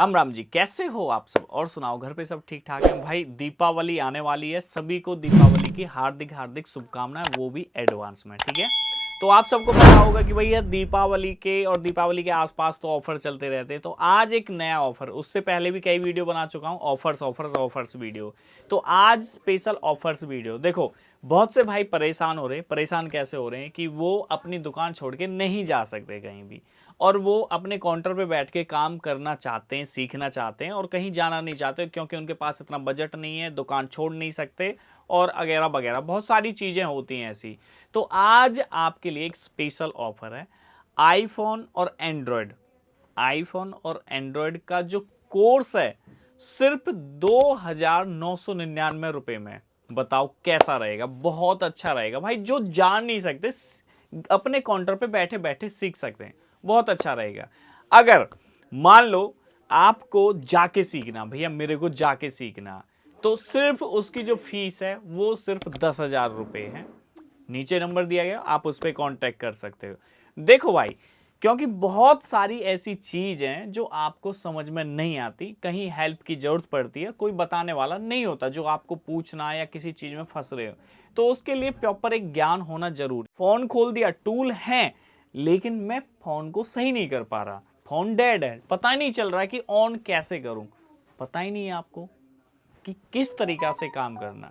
राम राम जी, कैसे हो आप सब? और सुनाओ, घर पे सब ठीक ठाक है? भाई दीपावली आने वाली है, सभी को दीपावली की हार्दिक हार्दिक शुभकामनाएं, वो भी एडवांस में। ठीक है, तो आप सबको पता होगा कि भैया दीपावली के और दीपावली के आसपास तो ऑफर चलते रहते हैं। तो आज एक नया ऑफर, उससे पहले भी कई वीडियो बना चुका हूं, ऑफर्स ऑफर्स ऑफर्स वीडियो। तो आज स्पेशल ऑफर्स वीडियो। देखो, बहुत से भाई परेशान हो रहे। परेशान कैसे हो रहे हैं कि वो अपनी दुकान छोड़ के नहीं जा सकते कहीं भी, और वो अपने काउंटर पे बैठ के काम करना चाहते हैं, सीखना चाहते हैं, और कहीं जाना नहीं चाहते क्योंकि उनके पास इतना बजट नहीं है, दुकान छोड़ नहीं सकते, और वगैरह वगैरह बहुत सारी चीज़ें होती हैं ऐसी। तो आज आपके लिए एक स्पेशल ऑफर है। आईफोन और एंड्रॉयड, आईफोन और एंड्रॉयड का जो कोर्स है सिर्फ 2,999 में। बताओ कैसा रहेगा? बहुत अच्छा रहेगा भाई। जो जान नहीं सकते अपने काउंटर पे बैठे बैठे सीख सकते हैं, बहुत अच्छा रहेगा। अगर मान लो आपको जाके सीखना, भैया मेरे को जाके सीखना, तो सिर्फ उसकी जो फीस है वो सिर्फ 10,000 रुपये है। नीचे नंबर दिया गया, आप उस पर कॉन्टैक्ट कर सकते हो। देखो भाई, क्योंकि बहुत सारी ऐसी चीज हैं जो आपको समझ में नहीं आती, कहीं हेल्प की जरूरत पड़ती है, कोई बताने वाला नहीं होता जो आपको पूछना या किसी चीज में फंस रहे हो, तो उसके लिए प्रॉपर एक ज्ञान होना जरूरी। फोन खोल दिया, टूल है, लेकिन मैं फोन को सही नहीं कर पा रहा, फोन डेड है, पता ही नहीं चल रहा है कि ऑन कैसे करूं, पता ही नहीं है आपको कि किस तरीका से काम करना।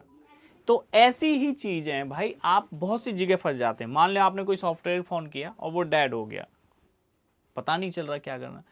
तो ऐसी ही चीजें हैं भाई, आप बहुत सी जगह फंस जाते हैं। मान लो आपने कोई सॉफ्टवेयर फोन किया और वो डेड हो गया, पता नहीं चल रहा क्या करना।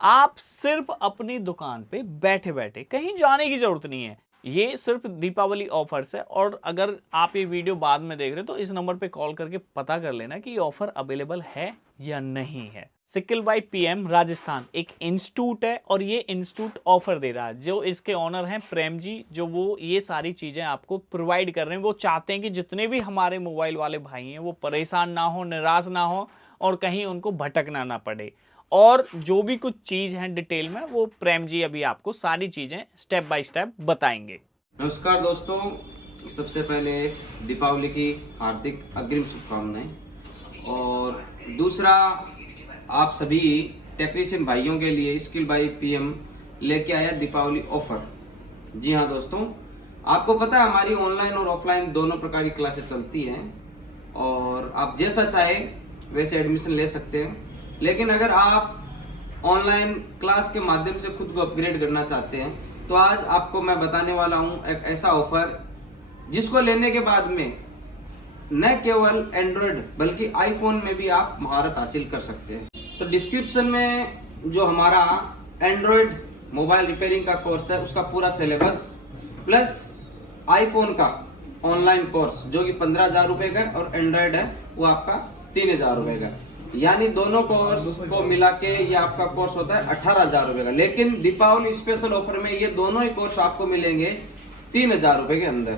आप सिर्फ अपनी दुकान पे बैठे बैठे, कहीं जाने की जरूरत नहीं है। ये सिर्फ दीपावली ऑफर्स है, और अगर आप ये वीडियो बाद में देख रहे हो तो इस नंबर पे कॉल करके पता कर लेना कि ये ऑफर अवेलेबल है या नहीं है। सिक्किल बाई पीएम राजस्थान एक इंस्टीट्यूट है, और ये इंस्टीट्यूट ऑफर दे रहा है। जो इसके ऑनर हैं प्रेम जी, जो वो ये सारी चीजें आपको प्रोवाइड कर रहे हैं। वो चाहते हैं कि जितने भी हमारे मोबाइल वाले भाई हैं वो परेशान ना हो, निराश ना हो, और कहीं उनको भटकना ना पड़े। और जो भी कुछ चीज है डिटेल में, वो प्रेम जी अभी आपको सारी चीजें स्टेप बाय स्टेप बताएंगे। नमस्कार दोस्तों, सबसे पहले दीपावली की हार्दिक अग्रिम शुभकामनाएं। और दूसरा, आप सभी टेक्नीशियन भाइयों के लिए स्किल बाई पीएम लेके आया दीपावली ऑफर। जी हाँ दोस्तों, आपको पता है हमारी ऑनलाइन और ऑफलाइन दोनों प्रकार की क्लासेस चलती हैं, और आप जैसा चाहे वैसे एडमिशन ले सकते हैं। लेकिन अगर आप ऑनलाइन क्लास के माध्यम से खुद को अपग्रेड करना चाहते हैं, तो आज आपको मैं बताने वाला हूं एक ऐसा ऑफर जिसको लेने के बाद में न केवल एंड्रॉयड बल्कि आईफोन में भी आप महारत हासिल कर सकते हैं। तो डिस्क्रिप्शन में जो हमारा एंड्रॉयड मोबाइल रिपेयरिंग का कोर्स है उसका पूरा सिलेबस, प्लस आईफोन का ऑनलाइन कोर्स जो कि 15,000 रुपए का, और एंड्रॉयड है वो आपका 3,000 रुपए का, यानी दोनों कोर्स को मिला के ये आपका कोर्स होता है 18,000 रुपए का। लेकिन दीपावली स्पेशल ऑफर में ये दोनों ही कोर्स आपको मिलेंगे 3,000 रुपए के अंदर।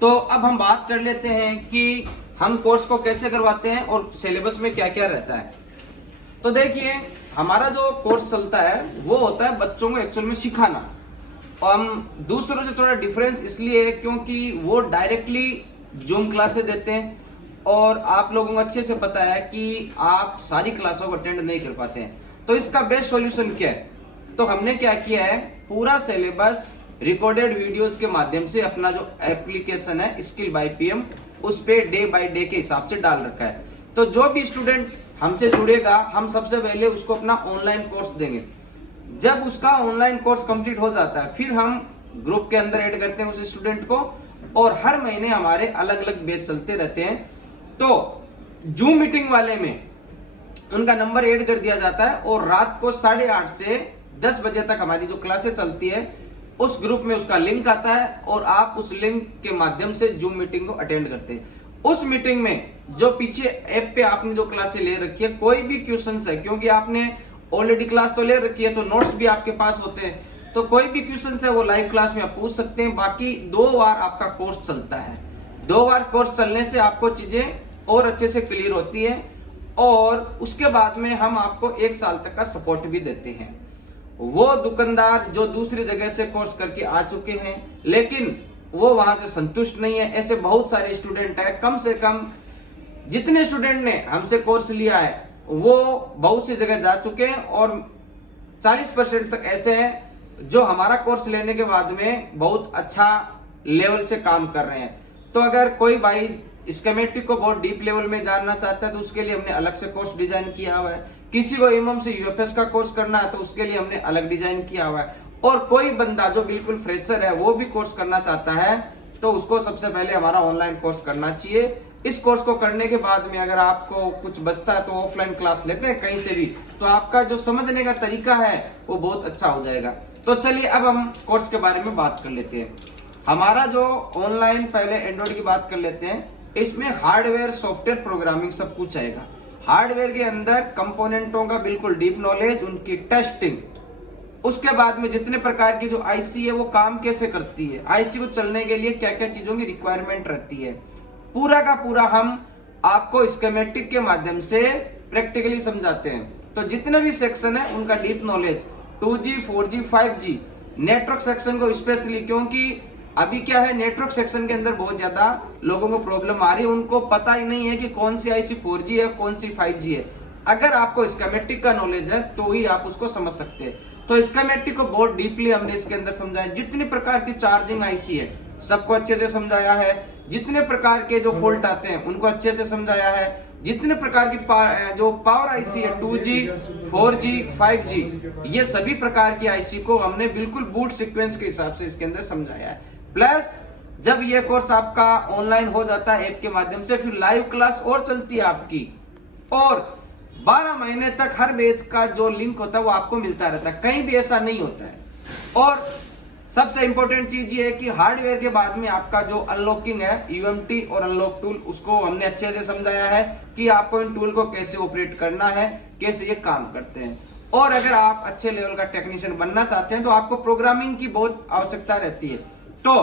तो अब हम बात कर लेते हैं कि हम कोर्स को कैसे करवाते हैं और सिलेबस में क्या क्या रहता है। तो देखिए, हमारा जो कोर्स चलता है वो होता है बच्चों को एक्चुअल में सिखाना। और हम दूसरों से थोड़ा डिफरेंस इसलिए है क्योंकि वो डायरेक्टली जूम क्लासेस देते हैं, और आप लोगों को अच्छे से पता है कि आप सारी क्लासों को अटेंड नहीं कर पाते हैं। तो इसका बेस्ट सॉल्यूशन क्या है? तो हमने क्या किया है, पूरा सिलेबस रिकॉर्डेड वीडियोस के माध्यम से अपना जो एप्लीकेशन है स्किल बाय पीएम, उस पे डे बाय डे के हिसाब से डाल रखा है। तो जो भी स्टूडेंट हमसे जुड़ेगा, हम सबसे पहले उसको अपना ऑनलाइन कोर्स देंगे। जब उसका ऑनलाइन कोर्स कंप्लीट हो जाता है, फिर हम ग्रुप के अंदर ऐड करते हैं उस स्टूडेंट को, और हर महीने हमारे अलग अलग बैच चलते रहते हैं। तो जूम मीटिंग वाले में उनका नंबर ऐड कर दिया जाता है, और रात को 8:30 से 10 बजे तक हमारी जो क्लासेस चलती है उस ग्रुप में उसका लिंक आता है, और आप उस लिंक के माध्यम से जूम मीटिंग को अटेंड करते हैं। उस मीटिंग में जो पीछे ऐप पे आपने जो क्लासेस ले रखी है, कोई भी क्वेश्चन है, क्योंकि आपने ऑलरेडी क्लास तो ले रखी है तो नोट्स भी आपके पास होते हैं, तो कोई भी क्वेश्चन है वो लाइव क्लास में आप पूछ सकते हैं। बाकी 2 बार आपका कोर्स चलता है, 2 बार कोर्स चलने से आपको चीजें और अच्छे से क्लियर होती है, और उसके बाद में हम आपको 1 साल तक का सपोर्ट भी देते हैं। वो दुकानदार जो दूसरी जगह से कोर्स करके आ चुके हैं लेकिन वो वहां से संतुष्ट नहीं है, ऐसे बहुत सारे स्टूडेंट है। कम से कम जितने स्टूडेंट ने हमसे कोर्स लिया है वो बहुत सी जगह जा चुके हैं, और 40% तक ऐसे हैं जो हमारा कोर्स लेने के बाद में बहुत अच्छा लेवल से काम कर रहे हैं। तो अगर कोई भाई स्कीमेटिक को बहुत डीप लेवल में जानना चाहता है तो उसके लिए हमने अलग से कोर्स डिजाइन किया हुआ है। किसी को एमएम से यूएफएस का कोर्स करना है तो उसके लिए हमने अलग डिजाइन किया हुआ है। और कोई बंदा जो बिल्कुल फ्रेशर है वो भी कोर्स करना चाहता है तो उसको सबसे पहले हमारा ऑनलाइन कोर्स करना चाहिए। इस कोर्स को करने के बाद में अगर आपको कुछ बचता है तो ऑफलाइन क्लास लेते हैं कहीं से भी, तो आपका जो समझने का तरीका है वो बहुत अच्छा हो जाएगा। तो चलिए अब हम कोर्स के बारे में बात कर लेते हैं। हमारा जो ऑनलाइन, पहले एंड्रॉइड की बात कर लेते हैं। इसमें हार्डवेयर, सॉफ्टवेयर, प्रोग्रामिंग सब कुछ आएगा। हार्डवेयर के अंदर कंपोनेंटों का बिल्कुल डीप नॉलेज, उनकी टेस्टिंग, उसके बाद में जितने प्रकार की जो आईसी है वो काम कैसे करती है, आईसी को चलने के लिए क्या क्या चीजों की रिक्वायरमेंट रहती है, पूरा का पूरा हम आपको स्कीमेटिक के माध्यम से प्रैक्टिकली समझाते हैं। तो जितने भी सेक्शन है उनका deep knowledge, 2G, 4G, 5G, network section को स्पेशली, क्योंकि अभी क्या है नेटवर्क सेक्शन के अंदर बहुत ज्यादा लोगों को प्रॉब्लम आ रही है, उनको पता ही नहीं है कि कौन सी आईसी 4G है, कौन सी 5G है। अगर आपको स्कीमेटिक का नॉलेज है तो ही आप उसको समझ सकते हैं। तो स्कीमेटिक को बहुत डीपली हमने इसके अंदर समझाया। जितनी प्रकार की चार्जिंग आईसी है सबको अच्छे से समझाया है। जितने प्रकार के जो फॉल्ट आते हैं उनको अच्छे से समझाया है। जितने प्रकार की जो पावर आईसी है 2G, 4G, 5G, ये सभी प्रकार की आईसी को हमने बिल्कुल बूट सीक्वेंस के हिसाब से इसके अंदर समझाया है। प्लस जब ये कोर्स आपका ऑनलाइन हो जाता है ऐप के माध्यम से, फिर लाइव क्लास और चलती है आपकी, और 12 महीने तक हर बैच का जो लिंक होता है वो आपको मिलता रहता है, कहीं भी ऐसा नहीं होता है। और सबसे इंपॉर्टेंट चीज ये है कि हार्डवेयर के बाद में आपका जो अनलॉकिंग है, यूएमटी और अनलॉक टूल, उसको हमने अच्छे से समझाया है कि आपको इन टूल को कैसे ऑपरेट करना है, कैसे ये काम करते हैं। और अगर आप अच्छे लेवल का टेक्नीशियन बनना चाहते हैं तो आपको प्रोग्रामिंग की बहुत आवश्यकता रहती है। तो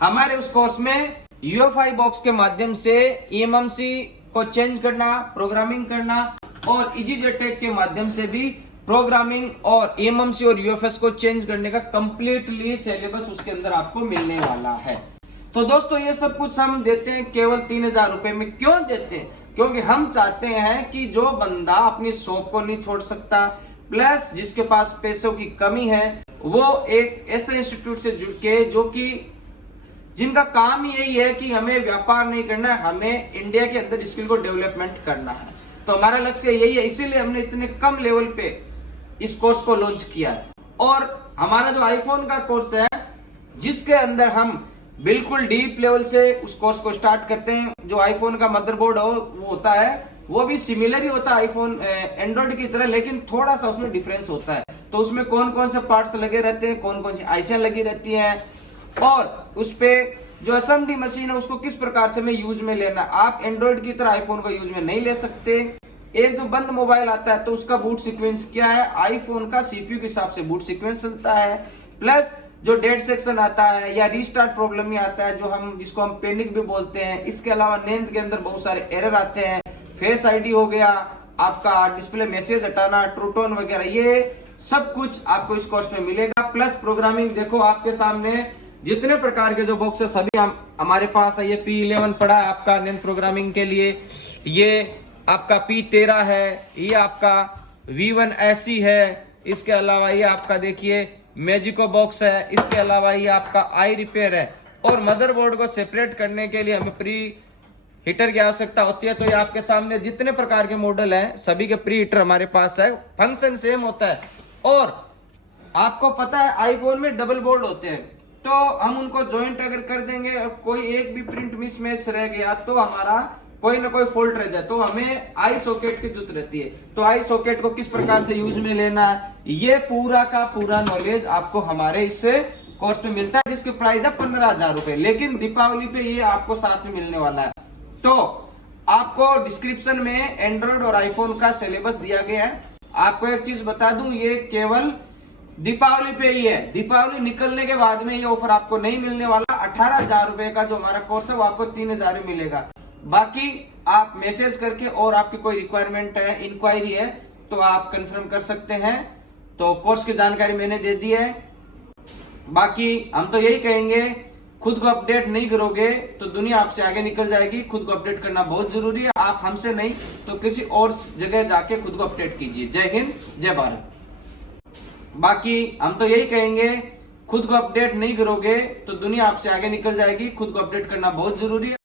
हमारे उस कोर्स में यूएफआई बॉक्स के माध्यम से ईएमएमसी को चेंज करना, प्रोग्रामिंग करना, और EasyJetech के माध्यम से भी प्रोग्रामिंग और ईएमएमसी और यूएफएस को चेंज करने का कंप्लीटली सिलेबस उसके अंदर आपको मिलने वाला है। तो दोस्तों ये सब कुछ हम देते हैं केवल 3000 रुपए में। क्यों देते हैं? क्योंकि हम चाहते हैं कि जो बंदा अपनी शॉप को नहीं छोड़ सकता, प्लस जिसके पास पैसों की कमी है, वो एक ऐसे इंस्टीट्यूट से जुड़ के, जो कि जिनका काम यही है कि हमें व्यापार नहीं करना है, हमें इंडिया के अंदर स्किल को डेवलपमेंट करना है। तो हमारा लक्ष्य यही है, इसीलिए हमने इतने कम लेवल पे इस कोर्स को लॉन्च किया है। और हमारा जो आईफोन का कोर्स है, जिसके अंदर हम बिल्कुल डीप लेवल से उस कोर्स को स्टार्ट करते हैं। जो आईफोन का मदरबोर्ड हो वो होता है, वो भी सिमिलर ही होता है आईफोन एंड्रॉइड की तरह, लेकिन थोड़ा सा उसमें डिफरेंस होता है। तो उसमें कौन कौन से पार्ट्स लगे रहते हैं, कौन कौन सी आईसियां लगी रहती हैं, और उस पे जो असेंबली मशीन है उसको किस प्रकार से हमें यूज में लेना। आप एंड्रॉइड की तरह आईफोन को यूज में नहीं ले सकते। एक जो बंद मोबाइल आता है तो उसका बूट सीक्वेंस क्या है, आईफोन का सीपीयू के हिसाब से बूट सीक्वेंस चलता है। प्लस जो डेड सेक्शन आता है या रीस्टार्ट प्रॉब्लम ही आता है, जो हम जिसको हम पैनिक भी बोलते हैं। इसके अलावा नींद के अंदर बहुत सारे एरर आते हैं। फेस आईडी हो गया, आपका डिस्प्ले मैसेज हटाना, ट्रूटोन वगैरह, ये सब कुछ आपको इस कोर्स में मिलेगा। प्लस प्रोग्रामिंग, देखो आपके सामने जितने प्रकार के जो बॉक्स है सभी हमारे पास है। ये P11 पड़ा है आपका नींद प्रोग्रामिंग के लिए, ये आपका P13 है, ये आपका V1 SE है, इसके अलावा ये आपका देखिए मैजिको बॉक्स है, इसके अलावा ये आपका आई रिपेयर है। और मदरबोर्ड को सेपरेट करने के लिए हमें प्री हीटर की आवश्यकता होती है। तो ये आपके सामने जितने प्रकार के मॉडल हैं सभी के प्री हीटर हमारे पास है, फंक्शन सेम होता है। और आपको पता है आईफोन में डबल बोर्ड होते हैं, तो हम उनको ज्वाइंट अगर कर देंगे और कोई एक भी प्रिंट मिसमैच रह गया तो हमारा कोई ना कोई फॉल्ट रह जाए, तो हमें आई सॉकेट की जरूरत रहती है। तो आई सॉकेट को किस प्रकार से यूज में लेना है, ये पूरा का पूरा नॉलेज आपको हमारे इससे कोर्स में मिलता है, जिसकी प्राइस है 15,000 रुपए। लेकिन दीपावली पे ये आपको साथ में मिलने वाला है। तो आपको डिस्क्रिप्शन में एंड्रॉइड और आईफोन का सिलेबस दिया गया है। आपको एक चीज बता दूं, ये केवल दीपावली पे ही है। दीपावली निकलने के बाद में ये ऑफर आपको नहीं मिलने वाला। 18,000 रुपए का जो हमारा कोर्स है वो आपको 3,000 में मिलेगा। बाकी आप मैसेज करके, और आपकी कोई रिक्वायरमेंट है, इंक्वायरी है, तो आप कंफर्म कर सकते हैं। तो कोर्स की जानकारी मैंने दे दी है। बाकी हम तो यही कहेंगे, खुद को अपडेट नहीं करोगे तो दुनिया आपसे आगे निकल जाएगी। खुद को अपडेट करना बहुत जरूरी है। आप हमसे नहीं तो किसी और जगह जाके खुद को अपडेट कीजिए। जय हिंद, जय भारत। बाकी हम तो यही कहेंगे, खुद को अपडेट नहीं करोगे तो दुनिया आपसे आगे निकल जाएगी। खुद को अपडेट करना बहुत जरूरी है।